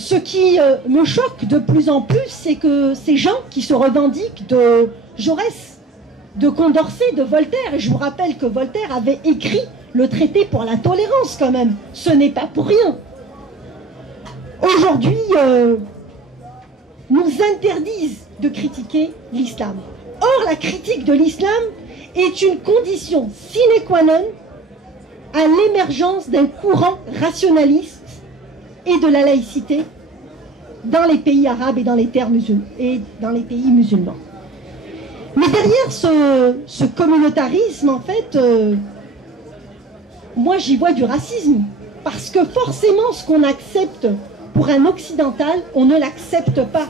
ce qui me choque de plus en plus, c'est que ces gens qui se revendiquent de Jaurès, de Condorcet, de Voltaire, et je vous rappelle que Voltaire avait écrit le traité pour la tolérance quand même, ce n'est pas pour rien. Aujourd'hui, nous interdisent de critiquer l'islam. Or, la critique de l'islam est une condition sine qua non à l'émergence d'un courant rationaliste et de la laïcité dans les pays arabes et dans les pays musulmans. Mais derrière ce communautarisme, en fait, moi j'y vois du racisme. Parce que forcément, ce qu'on accepte pour un occidental, on ne l'accepte pas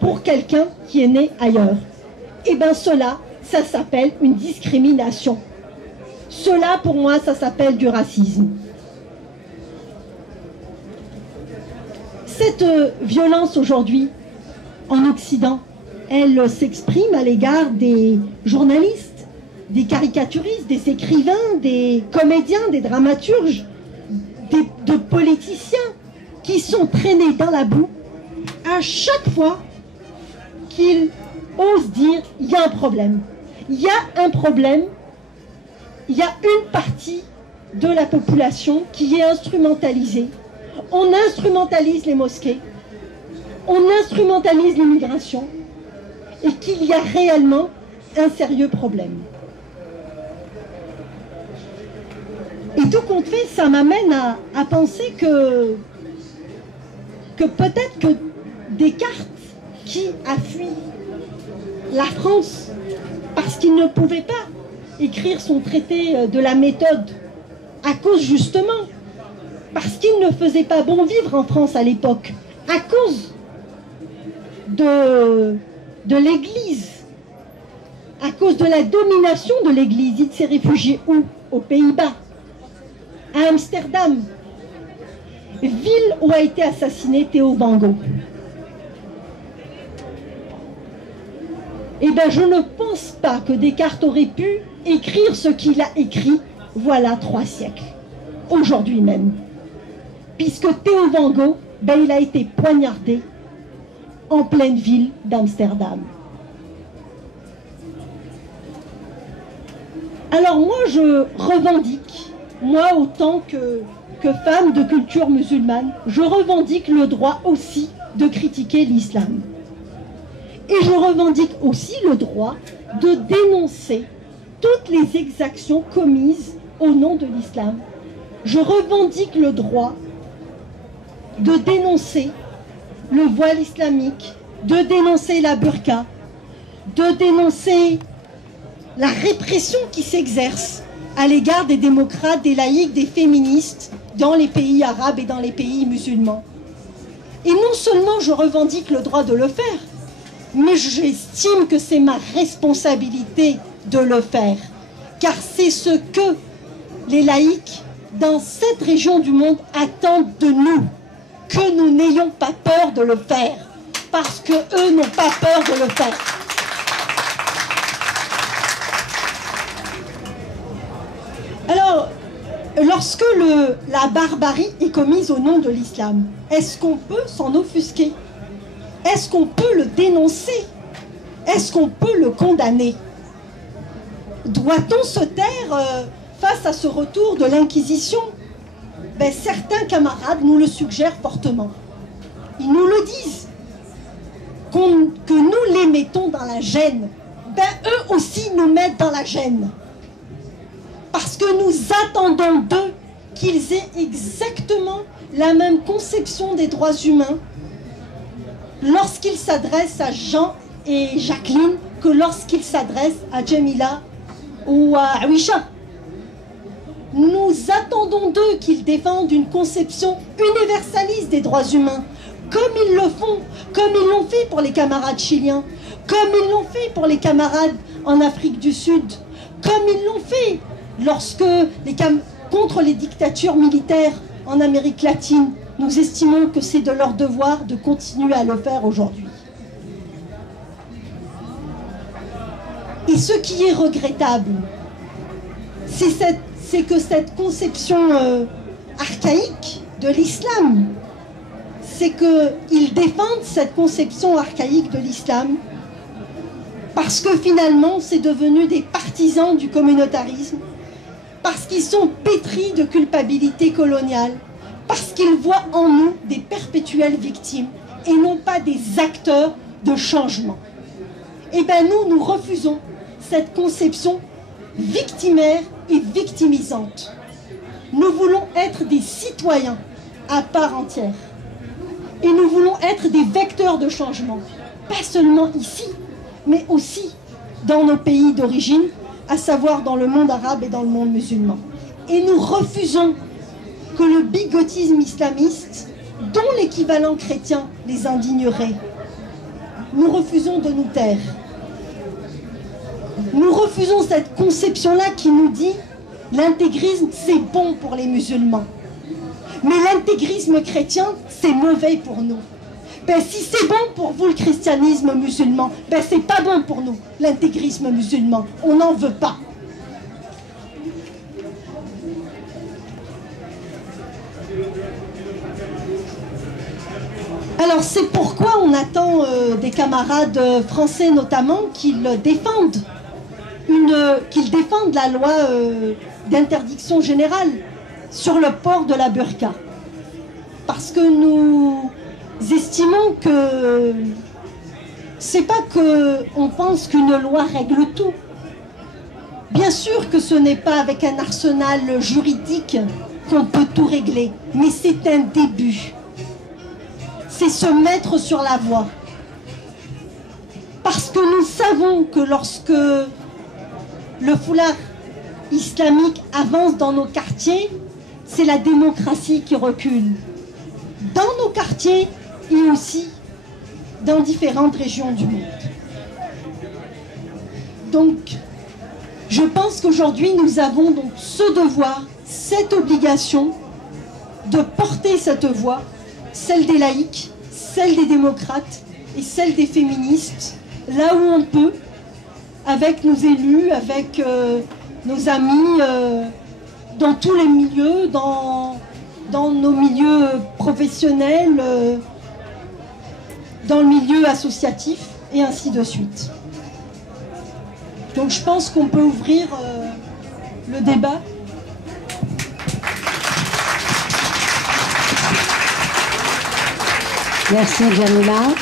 pour quelqu'un qui est né ailleurs. Et bien cela, ça s'appelle une discrimination. Cela, pour moi, ça s'appelle du racisme. Cette violence aujourd'hui, en Occident, elle s'exprime à l'égard des journalistes, des caricaturistes, des écrivains, des comédiens, des dramaturges, de politiciens qui sont traînés dans la boue à chaque fois qu'ils osent dire « il y a un problème ». Il y a un problème, il y a une partie de la population qui est instrumentalisée. On instrumentalise les mosquées, on instrumentalise l'immigration, et qu'il y a réellement un sérieux problème. Et tout compte fait, ça m'amène à penser que peut-être que Descartes, qui a fui la France parce qu'il ne pouvait pas écrire son traité de la méthode, à cause justement, parce qu'il ne faisait pas bon vivre en France à l'époque, à cause de l'Église, à cause de la domination de l'Église. Il s'est réfugié où? Aux Pays-Bas, à Amsterdam, ville où a été assassiné Theo van Gogh. Eh bien, je ne pense pas que Descartes aurait pu écrire ce qu'il a écrit, voilà 3 siècles, aujourd'hui même. Puisque Theo van Gogh, ben, il a été poignardé en pleine ville d'Amsterdam. Alors moi, je revendique, moi autant que femme de culture musulmane, je revendique le droit aussi de critiquer l'islam. Et je revendique aussi le droit de dénoncer toutes les exactions commises au nom de l'islam. Je revendique le droit de dénoncer le voile islamique, de dénoncer la burqa, de dénoncer la répression qui s'exerce à l'égard des démocrates, des laïcs, des féministes dans les pays arabes et dans les pays musulmans. Et non seulement je revendique le droit de le faire, mais j'estime que c'est ma responsabilité de le faire, car c'est ce que les laïcs dans cette région du monde attendent de nous, que nous n'ayons pas peur de le faire, parce qu'eux n'ont pas peur de le faire. Alors, lorsque la barbarie est commise au nom de l'islam, est-ce qu'on peut s'en offusquer? Est-ce qu'on peut le dénoncer? Est-ce qu'on peut le condamner? Doit-on se taire face à ce retour de l'Inquisition? Ben, certains camarades nous le suggèrent fortement. Ils nous le disent. Que nous les mettons dans la gêne. Ben, eux aussi nous mettent dans la gêne. Parce que nous attendons d'eux qu'ils aient exactement la même conception des droits humains lorsqu'ils s'adressent à Jean et Jacqueline que lorsqu'ils s'adressent à Jamila ou à Awisha. Nous attendons d'eux qu'ils défendent une conception universaliste des droits humains, comme ils le font, comme ils l'ont fait pour les camarades chiliens, comme ils l'ont fait pour les camarades en Afrique du Sud, comme ils l'ont fait contre les dictatures militaires en Amérique latine. Nous estimons que c'est de leur devoir de continuer à le faire aujourd'hui. Et ce qui est regrettable, c'est que cette conception archaïque de l'islam, c'est qu'ils défendent cette conception archaïque de l'islam parce que finalement c'est devenu des partisans du communautarisme, parce qu'ils sont pétris de culpabilité coloniale, parce qu'ils voient en nous des perpétuelles victimes et non pas des acteurs de changement. Eh bien nous refusons cette conception victimaire et victimisante. Nous voulons être des citoyens à part entière. Et nous voulons être des vecteurs de changement, pas seulement ici, mais aussi dans nos pays d'origine, à savoir dans le monde arabe et dans le monde musulman. Et nous refusons que le bigotisme islamiste, dont l'équivalent chrétien les indignerait, nous refusons de nous taire. Nous refusons cette conception-là qui nous dit l'intégrisme c'est bon pour les musulmans, mais l'intégrisme chrétien c'est mauvais pour nous. Ben, si c'est bon pour vous le christianisme musulman, ben, c'est pas bon pour nous l'intégrisme musulman, on n'en veut pas. Alors c'est pourquoi on attend des camarades français notamment qu'ils défendent la loi d'interdiction générale sur le port de la burqa. Parce que nous estimons que c'est pas qu'on pense qu'une loi règle tout. Bien sûr que ce n'est pas avec un arsenal juridique qu'on peut tout régler, mais c'est un début. C'est se mettre sur la voie. Parce que nous savons que lorsque le foulard islamique avance dans nos quartiers, c'est la démocratie qui recule. Dans nos quartiers et aussi dans différentes régions du monde. Donc, je pense qu'aujourd'hui, nous avons donc ce devoir, cette obligation de porter cette voix, celle des laïcs, celle des démocrates et celle des féministes, là où on peut, avec nos élus, avec nos amis, dans tous les milieux, dans nos milieux professionnels, dans le milieu associatif, et ainsi de suite. Donc je pense qu'on peut ouvrir le débat. Merci Jamila.